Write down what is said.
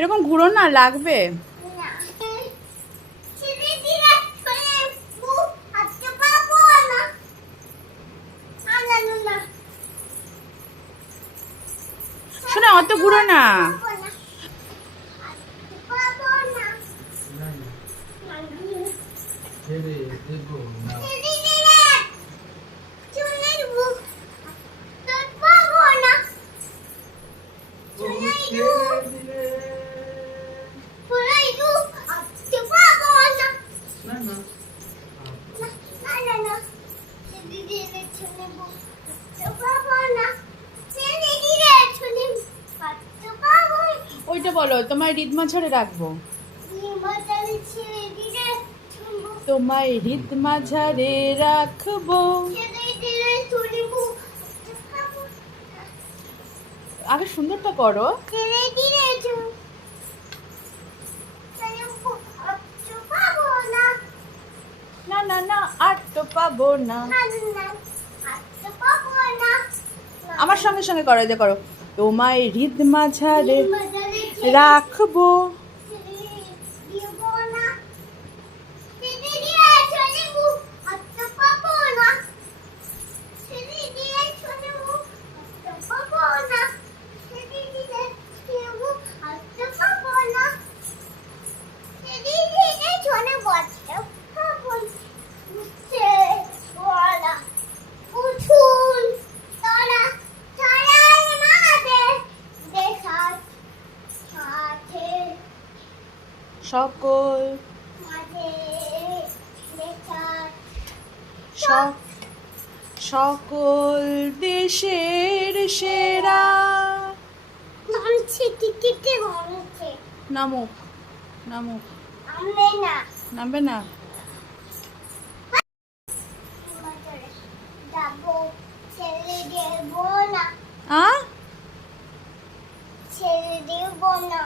এরকম ঘুরো না, লাগবে। শোনা, অত ঘুরো না। ওইটা বলো, তোমায় হৃদ মাঝারে রাখবো। তোমায় হৃদ মাঝারে রাখবো। আগে সুন্দরটা করো। না না না, আর তো পাবো না। আমার সঙ্গে সঙ্গে করো, যে করো। তোমায় হৃদ মাঝারে রাখবো। সকল সকল দেশের সেরা। নামুক নামুক। নামবে না। ছেড়ে দেব না।